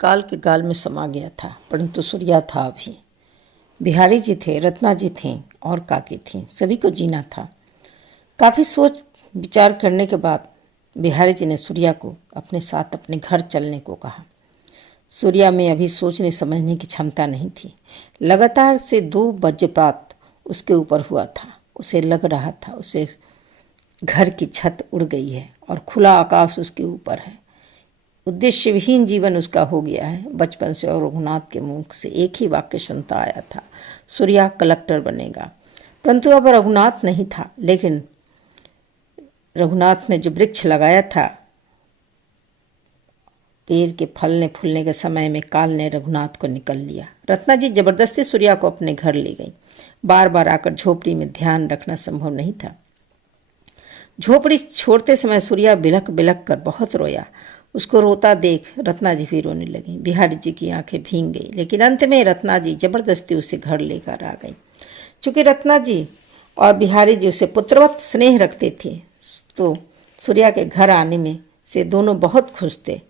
काल के गाल में समा गया था, परंतु सूर्या था अभी। बिहारी जी थे, रत्ना जी थीं और काकी थीं, सभी को जीना था। काफ़ी सोच विचार करने के बाद बिहारी जी ने सूर्या को अपने साथ अपने घर चलने को कहा। सूर्या में अभी सोचने समझने की क्षमता नहीं थी। लगातार से 2 वज्रपात उसके ऊपर हुआ था। उसे लग रहा था उसे घर की छत उड़ गई है और खुला आकाश उसके ऊपर है। उद्देश्य विहीन जीवन उसका हो गया है। बचपन से और रघुनाथ के मुख से एक ही वाक्य सुनता आया था, सूर्या कलेक्टर बनेगा। परंतु अब रघुनाथ नहीं था, लेकिन रघुनाथ ने जो वृक्ष लगाया था, पेड़ के फलने फूलने के समय में काल ने रघुनाथ को निकल लिया। रत्ना जी जबरदस्ती सूर्या को अपने घर ले गई। बार बार आकर झोपड़ी में ध्यान रखना संभव नहीं था। झोपड़ी छोड़ते समय सूर्या बिलख बिलख कर बहुत रोया। उसको रोता देख रत्ना जी भी रोने लगी। बिहारी जी की आंखें भीग गई, लेकिन अंत में रत्ना जी जबरदस्ती उसे घर लेकर आ गई। चूंकि रत्ना जी और बिहारी जी उसे पुत्रवत स्नेह रखते थे, तो सूर्या के घर आने में से दोनों बहुत खुश थे।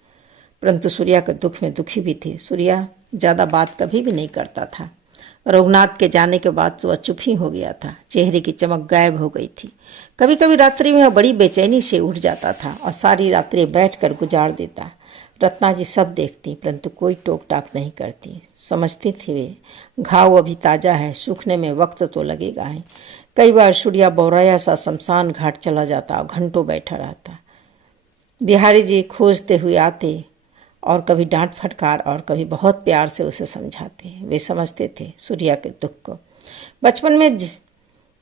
परंतु सूर्या के दुख में दुखी भी थे। सूर्या ज़्यादा बात कभी भी नहीं करता था। रघुनाथ के जाने के बाद तो वह चुप ही हो गया था। चेहरे की चमक गायब हो गई थी। कभी कभी रात्रि में वह बड़ी बेचैनी से उठ जाता था और सारी रात्रि बैठकर गुजार देता। रत्ना जी सब देखती, परंतु कोई टोक टाक नहीं करती। समझती थी वे घाव अभी ताज़ा है, सूखने में वक्त तो लगेगा है। कई बार सूर्या बौराया सा शमशान घाट चला जाता और घंटों बैठा रहता। बिहारी जी खोजते हुए आते और कभी डांट फटकार और कभी बहुत प्यार से उसे समझाते। वे समझते थे सूर्या के दुख को। बचपन में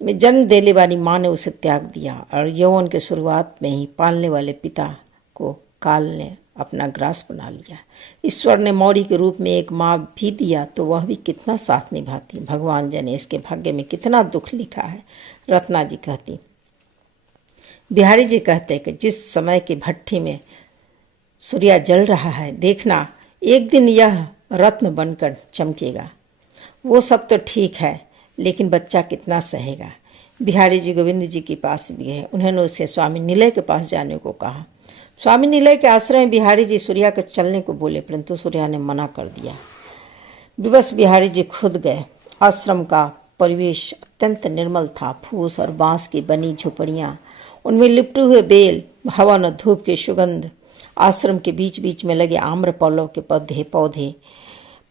जन्म देने वाली माँ ने उसे त्याग दिया और यौवन के शुरुआत में ही पालने वाले पिता को काल ने अपना ग्रास बना लिया। ईश्वर ने मौरी के रूप में एक माँ भी दिया तो वह भी कितना साथ निभाती। भगवान जाने इसके भाग्य में कितना दुख लिखा है, रत्ना जी कहती। बिहारी जी कहते कि जिस समय की भट्ठी में सूर्या जल रहा है, देखना एक दिन यह रत्न बनकर चमकेगा। वो सब तो ठीक है, लेकिन बच्चा कितना सहेगा। बिहारी जी गोविंद जी के पास भी गए। उन्होंने उससे स्वामी निलय के पास जाने को कहा। स्वामी निलय के आश्रय में बिहारी जी सूर्या के चलने को बोले, परंतु सूर्या ने मना कर दिया। विवश बिहारी जी खुद गए। आश्रम का परिवेश अत्यंत निर्मल था। फूस और बांस की बनी झोपड़ियाँ, उनमें लिपटे हुए बेल, हवन और धूप की सुगंध, आश्रम के बीच बीच में लगे आम्र पल्लव के पौधे,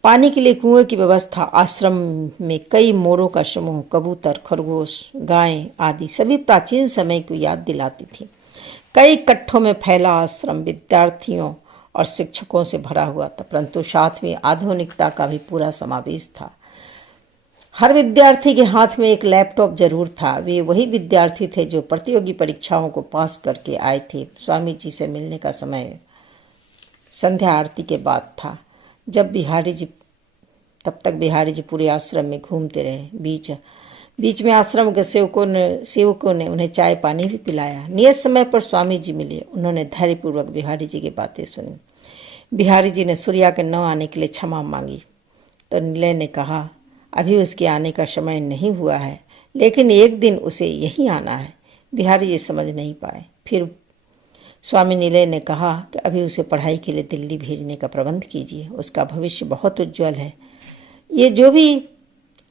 पानी के लिए कुएं की व्यवस्था, आश्रम में कई मोरों का समूह, कबूतर, खरगोश, गायें आदि सभी प्राचीन समय को याद दिलाती थी। कई कट्ठों में फैला आश्रम विद्यार्थियों और शिक्षकों से भरा हुआ था, परंतु साथ में आधुनिकता का भी पूरा समावेश था। हर विद्यार्थी के हाथ में एक लैपटॉप जरूर था। वे वही विद्यार्थी थे जो प्रतियोगी परीक्षाओं को पास करके आए थे। स्वामी जी से मिलने का समय संध्या आरती के बाद था। तब तक बिहारी जी पूरे आश्रम में घूमते रहे। बीच में आश्रम के सेवकों ने उन्हें चाय पानी भी पिलाया। नियत समय पर स्वामी जी मिले। उन्होंने धैर्यपूर्वक बिहारी जी की बातें सुनी। बिहारी जी ने सूर्या के न आने के लिए क्षमा मांगी तो निलय ने कहा, अभी उसके आने का समय नहीं हुआ है, लेकिन एक दिन उसे यहीं आना है। बिहारी जी समझ नहीं पाए। फिर स्वामी निलय ने कहा कि अभी उसे पढ़ाई के लिए दिल्ली भेजने का प्रबंध कीजिए, उसका भविष्य बहुत उज्जवल है। ये जो भी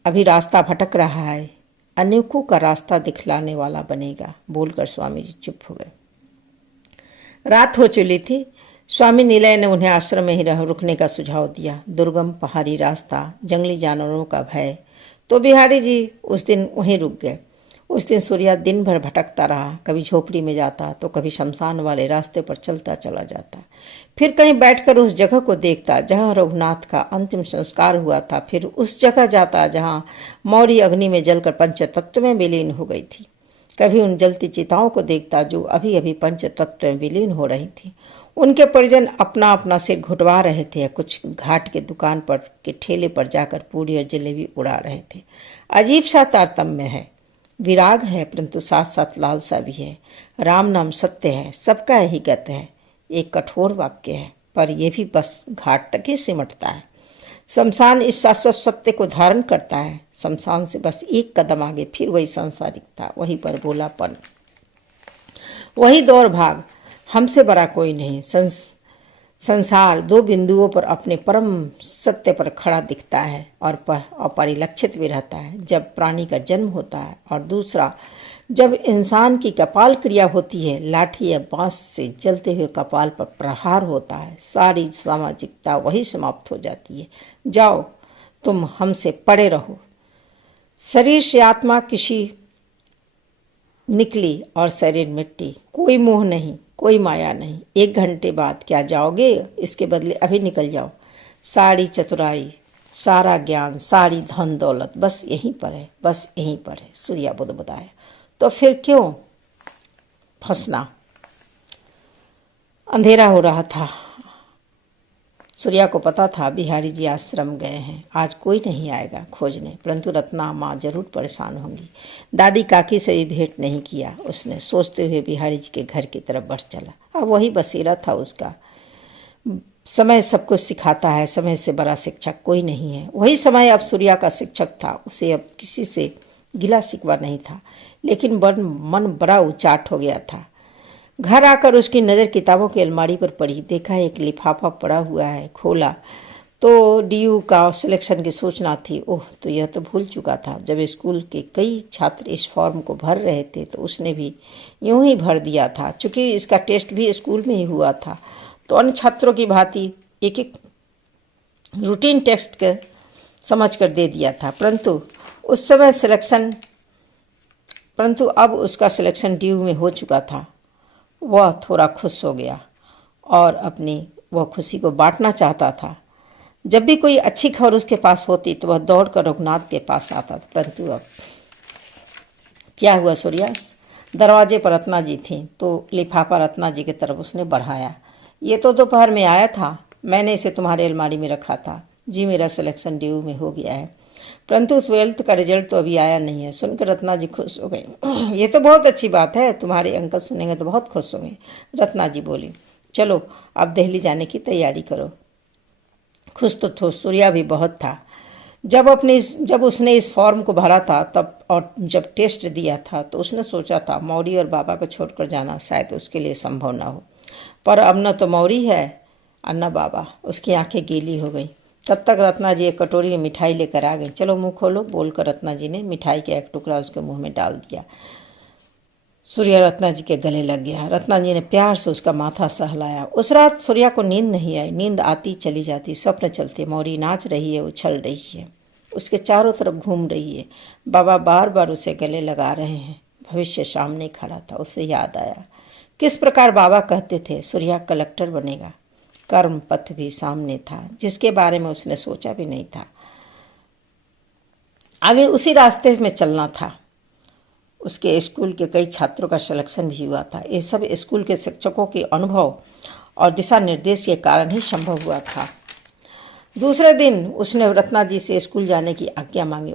अभी रास्ता भटक रहा है, अनेकों का रास्ता दिखलाने वाला बनेगा। बोलकर स्वामी जी चुप हो गए। रात हो चली थी। स्वामी निलय ने उन्हें आश्रम में ही रुकने का सुझाव दिया। दुर्गम पहाड़ी रास्ता, जंगली जानवरों का भय, तो बिहारी जी उस दिन वहीं रुक गए। उस दिन सूर्या दिन भर भटकता रहा। कभी झोपड़ी में जाता तो कभी शमशान वाले रास्ते पर चलता चला जाता। फिर कहीं बैठकर उस जगह को देखता जहाँ रघुनाथ का अंतिम संस्कार हुआ था। फिर उस जगह जाता जहाँ मौरी अग्नि में जलकर पंचतत्व में विलीन हो गई थी। कभी उन जलती चिताओं को देखता जो अभी अभी पंचतत्व में विलीन हो रही थी। उनके परिजन अपना अपना सिर घुटवा रहे थे। कुछ घाट के दुकान पर के ठेले पर जाकर पूरी और जलेबी उड़ा रहे थे। अजीब सा तारतम्य है। विराग है, परंतु साथ साथ लालसा भी है। राम नाम सत्य है, सबका यही गत है। एक कठोर वाक्य है, पर यह भी बस घाट तक ही सिमटता है। शमशान इस शाश्वत सत्य को धारण करता है। शमशान से बस एक कदम आगे फिर वही सांसारिकता, वही पर भोलापन, वही दौड़ भाग। हमसे बड़ा कोई नहीं। संसार दो बिंदुओं पर अपने परम सत्य पर खड़ा दिखता है और परिलक्षित भी रहता है, जब प्राणी का जन्म होता है, और दूसरा जब इंसान की कपाल क्रिया होती है, लाठी या बांस से जलते हुए कपाल पर प्रहार होता है, सारी सामाजिकता वही समाप्त हो जाती है। जाओ, तुम हमसे परे रहो। शरीर से आत्मा किसी निकली और शरीर मिट्टी, कोई मोह नहीं, कोई माया नहीं। 1 घंटे बाद क्या जाओगे? इसके बदले अभी निकल जाओ। सारी चतुराई, सारा ज्ञान, सारी धन दौलत बस यहीं पर है, बस यहीं पर है। सूर्या बुदबुदाया। तो फिर क्यों फंसना? अंधेरा हो रहा था। सूर्या को पता था बिहारी जी आश्रम गए हैं, आज कोई नहीं आएगा खोजने, परंतु रत्ना माँ जरूर परेशान होंगी। दादी काकी से भी भेंट नहीं किया उसने। सोचते हुए बिहारी जी के घर की तरफ बढ़ चला। अब वही बसेरा था उसका। समय सब कुछ सिखाता है, समय से बड़ा शिक्षक कोई नहीं है। वही समय अब सूर्या का शिक्षक था। उसे अब किसी से गिला शिकवा नहीं था, लेकिन मन बड़ा उचाट हो गया था। घर आकर उसकी नज़र किताबों की अलमारी पर पड़ी। देखा एक लिफाफा पड़ा हुआ है। खोला तो डीयू का सिलेक्शन की सूचना थी। ओह, तो यह तो भूल चुका था। जब स्कूल के कई छात्र इस फॉर्म को भर रहे थे तो उसने भी यूं ही भर दिया था। चूँकि इसका टेस्ट भी स्कूल में ही हुआ था तो अन्य छात्रों की भांति एक एक रूटीन टेस्ट के समझ कर दे दिया था। परंतु अब उसका सिलेक्शन डीयू में हो चुका था। वह थोड़ा खुश हो गया और अपनी वह खुशी को बांटना चाहता था। जब भी कोई अच्छी खबर उसके पास होती तो वह दौड़कर रघुनाथ के पास आता था। परंतु अब क्या हुआ सूर्या? दरवाजे पर रत्ना जी थीं तो लिफाफा रत्ना जी की तरफ उसने बढ़ाया। ये तो दोपहर में आया था, मैंने इसे तुम्हारी अलमारी में रखा था। जी, मेरा सिलेक्शन डीयू में हो गया है, परंतु 12th का रिजल्ट तो अभी आया नहीं है। सुनकर रत्ना जी खुश हो गई। ये तो बहुत अच्छी बात है, तुम्हारे अंकल सुनेंगे तो बहुत खुश होंगे। रत्ना जी बोली, चलो अब दिल्ली जाने की तैयारी करो। खुश तो सूर्या भी बहुत था। जब उसने इस फॉर्म को भरा था तब, और जब टेस्ट दिया था तो उसने सोचा था मौरी और बाबा को छोड़कर जाना शायद उसके लिए संभव ना हो। पर अब न तो मौरी है और न बाबा। उसकी आंखें गीली हो गई। तब तक रत्ना जी एक कटोरी में मिठाई लेकर आ गई। चलो मुंह खोलो, बोलकर रत्ना जी ने मिठाई का एक टुकड़ा उसके मुंह में डाल दिया। सूर्या रत्ना जी के गले लग गया। रत्ना जी ने प्यार से उसका माथा सहलाया। उस रात सूर्या को नींद नहीं आई। नींद आती चली जाती, स्वप्न चलते। मौरी नाच रही है, उछल रही है, उसके चारों तरफ घूम रही है। बाबा बार बार उसे गले लगा रहे हैं। भविष्य सामने खड़ा था। उसे याद आया किस प्रकार बाबा कहते थे सूर्या कलेक्टर बनेगा। कर्म पथ भी सामने था जिसके बारे में उसने सोचा भी नहीं था। आगे उसी रास्ते में चलना था। उसके स्कूल के कई छात्रों का सिलेक्शन भी हुआ था। ये सब स्कूल के शिक्षकों के अनुभव और दिशा निर्देश के कारण ही संभव हुआ था। दूसरे दिन उसने रत्ना जी से स्कूल जाने की आज्ञा मांगी,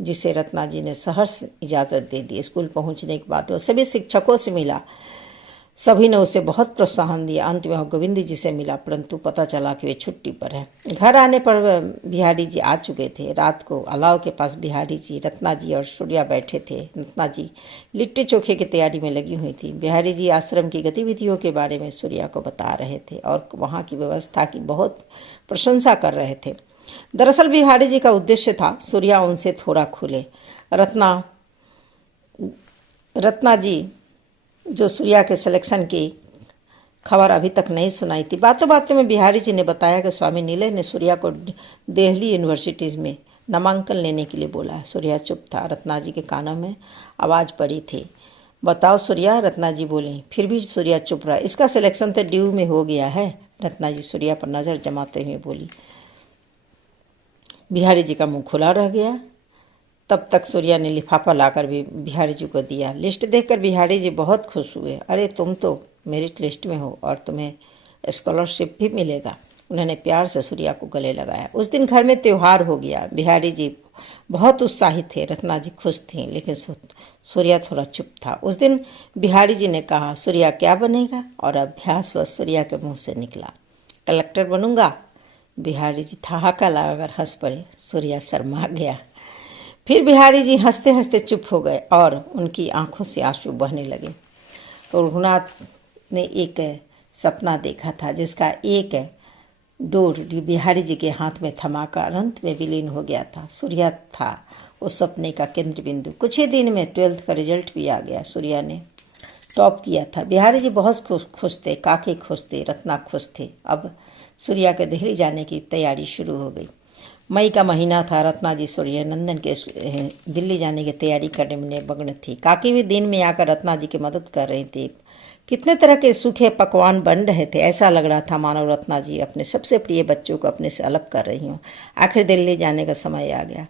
जिसे रत्ना जी ने सहर्ष इजाज़त दे दी। स्कूल पहुंचने के बाद वह सभी शिक्षकों से मिला। सभी ने उसे बहुत प्रोत्साहन दिया। अंत में वह गोविंद जी से मिला, परंतु पता चला कि वे छुट्टी पर है। घर आने पर बिहारी जी आ चुके थे। रात को अलाव के पास बिहारी जी, रत्ना जी और सूर्या बैठे थे। रत्ना जी लिट्टी चोखे की तैयारी में लगी हुई थी। बिहारी जी आश्रम की गतिविधियों के बारे में सूर्या को बता रहे थे और वहाँ की व्यवस्था की बहुत प्रशंसा कर रहे थे। दरअसल बिहारी जी का उद्देश्य था सूर्या उनसे थोड़ा खुले। रत्ना जी जो सूर्या के सिलेक्शन की खबर अभी तक नहीं सुनाई थी, बातों बातों में बिहारी जी ने बताया कि स्वामी नीले ने सूर्या को दिल्ली यूनिवर्सिटीज़ में नामांकन लेने के लिए बोला। सूर्या चुप था। रत्ना जी के कानों में आवाज़ पड़ी थी, बताओ सूर्या। रत्ना जी बोली। फिर भी सूर्या चुप रहा। इसका सिलेक्शन तो ड्यू में हो गया है। रत्ना जी सूर्या पर नज़र जमाते हुए बोली। बिहारी जी का मुंह खुला रह गया। तब तक सूर्या ने लिफाफा लाकर भी बिहारी जी को दिया। लिस्ट देखकर बिहारी जी बहुत खुश हुए। अरे तुम तो मेरिट लिस्ट में हो और तुम्हें स्कॉलरशिप भी मिलेगा। उन्होंने प्यार से सूर्या को गले लगाया। उस दिन घर में त्यौहार हो गया। बिहारी जी बहुत उत्साहित थे। रत्ना जी खुश थीं, लेकिन सूर्या थोड़ा चुप था। उस दिन बिहारी जी ने कहा, सूर्या क्या बनेगा? और अभ्यासवश सूर्या के मुंह से निकला, कलेक्टर बनूंगा। बिहारी जी ठहाका लगाकर हंस पड़े। सूर्या शर्मा गया। फिर बिहारी जी हंसते हंसते चुप हो गए और उनकी आंखों से आंसू बहने लगे। रघुनाथ ने एक सपना देखा था, जिसका एक डोर बिहारी जी के हाथ में थमाकर अनंत में विलीन हो गया था। सूर्या था उस सपने का केंद्र बिंदु। कुछ ही दिन में 12th का रिजल्ट भी आ गया। सूर्या ने टॉप किया था। बिहारी जी बहुत खुश थे, काके खुश थे, रत्ना खुश थे। अब सूर्या के दिल्ली जाने की तैयारी शुरू हो गई। मई का महीना था। रत्ना जी सूर्य नंदन के दिल्ली जाने की तैयारी करने में मग्न थी। काकी भी दिन में आकर रत्ना जी की मदद कर रही थी। कितने तरह के सूखे पकवान बन रहे थे। ऐसा लग रहा था मानो रत्ना जी अपने सबसे प्रिय बच्चों को अपने से अलग कर रही हूँ। आखिर दिल्ली जाने का समय आ गया।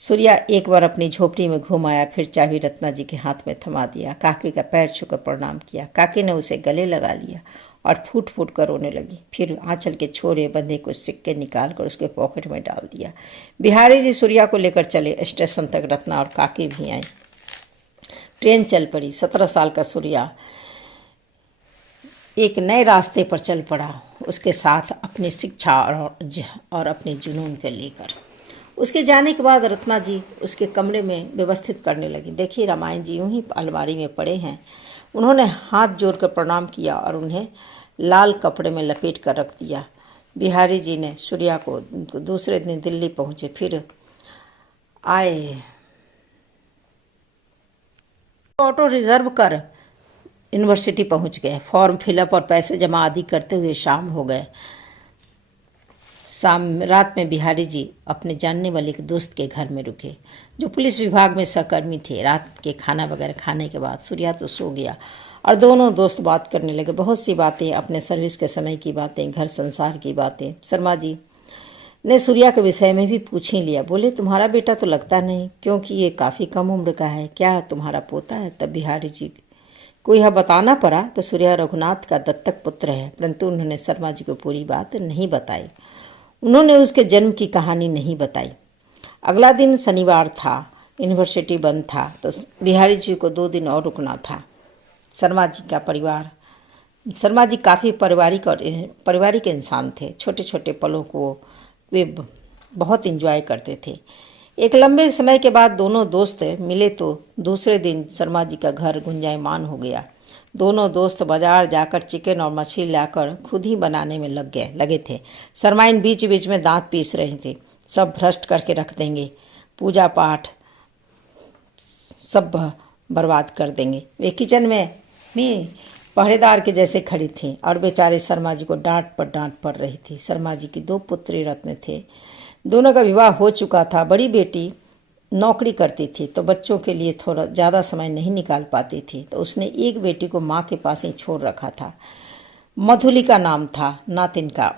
सूर्या एक बार अपनी झोपड़ी में घूम आया, फिर चाबी रत्ना जी के हाथ में थमा दिया। काकी का पैर छूकर प्रणाम किया। काकी ने उसे गले लगा लिया और फूट फूट कर रोने लगी। फिर आंचल के छोरे बंधे कुछ सिक्के निकाल कर उसके पॉकेट में डाल दिया। बिहारी जी सूर्या को लेकर चले। स्टेशन तक रत्ना और काकी भी आई। ट्रेन चल पड़ी। 17 साल का सूर्या एक नए रास्ते पर चल पड़ा, उसके साथ अपनी शिक्षा और अपने जुनून को लेकर। उसके जाने के बाद रत्ना जी उसके कमरे में व्यवस्थित करने लगी। देखिए, रामायण जी यूं ही अलमारी में पड़े हैं। उन्होंने हाथ जोड़कर प्रणाम किया और उन्हें लाल कपड़े में लपेट कर रख दिया। बिहारी जी ने सूर्या को दूसरे दिन दिल्ली पहुंचे, फिर आए। ऑटो रिजर्व कर यूनिवर्सिटी पहुंच गए। फॉर्म फिलअप और पैसे जमा आदि करते हुए शाम हो गए। रात में बिहारी जी अपने जानने वाले एक दोस्त के घर में रुके, जो पुलिस विभाग में सहकर्मी थे। रात के खाना वगैरह खाने के बाद सूर्या तो सो गया और दोनों दोस्त बात करने लगे। बहुत सी बातें, अपने सर्विस के समय की बातें, घर संसार की बातें। शर्मा जी ने सूर्या के विषय में भी पूछ ही लिया। बोले, तुम्हारा बेटा तो लगता नहीं, क्योंकि ये काफ़ी कम उम्र का है। क्या तुम्हारा पोता है? तब बिहारी जी को यह बताना पड़ा कि सूर्या रघुनाथ का दत्तक पुत्र है, परंतु उन्होंने शर्मा जी को पूरी बात नहीं बताई। उन्होंने उसके जन्म की कहानी नहीं बताई। अगला दिन शनिवार था, यूनिवर्सिटी बंद था, तो बिहारी जी को 2 दिन और रुकना था। शर्मा जी काफ़ी पारिवारिक इंसान थे। छोटे छोटे पलों को वे बहुत एंजॉय करते थे। एक लंबे समय के बाद दोनों दोस्त मिले तो दूसरे दिन शर्मा जी का घर गुंजायमान हो गया। दोनों दोस्त बाजार जाकर चिकन और मछली लाकर खुद ही बनाने में लगे थे। शर्माइन बीच बीच में दांत पीस रहे थे। सब भ्रष्ट करके रख देंगे, पूजा पाठ सब बर्बाद कर देंगे। वे किचन में भी पहरेदार के जैसे खड़ी थी और बेचारे शर्मा जी को डांट पड़ रही थी। शर्मा जी की 2 पुत्री रत्न थे। दोनों का विवाह हो चुका था। बड़ी बेटी नौकरी करती थी तो बच्चों के लिए थोड़ा ज़्यादा समय नहीं निकाल पाती थी, तो उसने एक बेटी को माँ के पास ही छोड़ रखा था। मधुलिका नाम था नातिन का।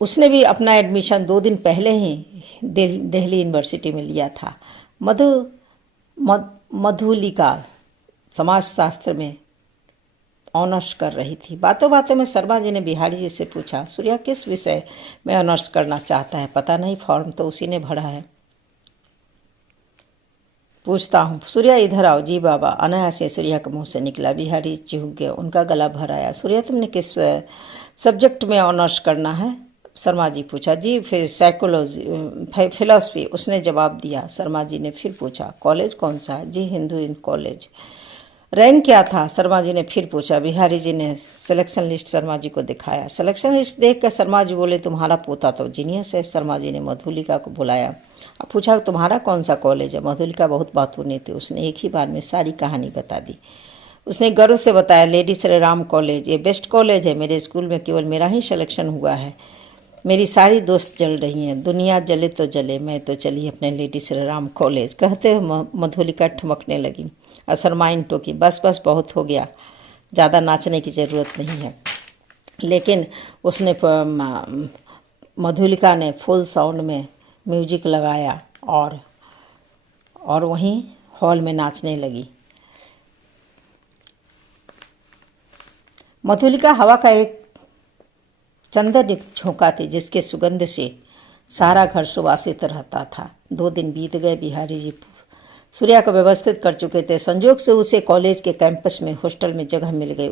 उसने भी अपना एडमिशन 2 दिन पहले ही दिल्ली यूनिवर्सिटी में लिया था। मधुलिका समाजशास्त्र में ऑनर्स कर रही थी। बातों बातों में शर्मा जी ने बिहारी जी से पूछा, सूर्या किस विषय में ऑनर्स करना चाहता है? पता नहीं, फॉर्म तो उसी ने भरा है। पूछता हूँ। सूर्या इधर आओ। जी बाबा। अनायास से सूर्या के मुंह से निकला। बिहारी चिढ़ गए, उनका गला भर आया। सूर्या, तुमने किस सब्जेक्ट में ऑनर्स करना है? शर्मा जी पूछा। जी फिर साइकोलॉजी फिलॉसफी, उसने जवाब दिया। शर्मा जी ने फिर पूछा, कॉलेज कौन सा है? जी हिंदू कॉलेज। रैंक क्या था? शर्मा जी ने फिर पूछा। बिहारी जी ने सिलेक्शन लिस्ट शर्मा जी को दिखाया। सिलेक्शन लिस्ट देखकर शर्मा जी बोले, तुम्हारा पोता तो जीनियस है। शर्मा जी ने मधुलिका को बुलाया और पूछा, तुम्हारा कौन सा कॉलेज है? मधुलिका बहुत बातूनी थी, उसने एक ही बार में सारी कहानी बता दी। उसने गर्व से बताया, लेडी श्री राम कॉलेज, ये बेस्ट कॉलेज है। मेरे स्कूल में केवल मेरा ही सिलेक्शन हुआ है। मेरी सारी दोस्त जल रही हैं। दुनिया जले तो जले, मैं तो चली अपने लेडी श्री राम कॉलेज। कहते मधुलिका ठमकने लगी और शर्माइन टोकी, बस बस बहुत हो गया, ज़्यादा नाचने की ज़रूरत नहीं है। लेकिन उसने मधुलिका ने फुल साउंड में म्यूजिक लगाया और वहीं हॉल में नाचने लगी। मधुलिका हवा का एक चंदन झोंका थी, जिसके सुगंध से सारा घर सुवासित रहता था। 2 दिन बीत गए। बिहारी जी सूर्या को व्यवस्थित कर चुके थे। संजोग से उसे कॉलेज के कैंपस में हॉस्टल में जगह मिल गई।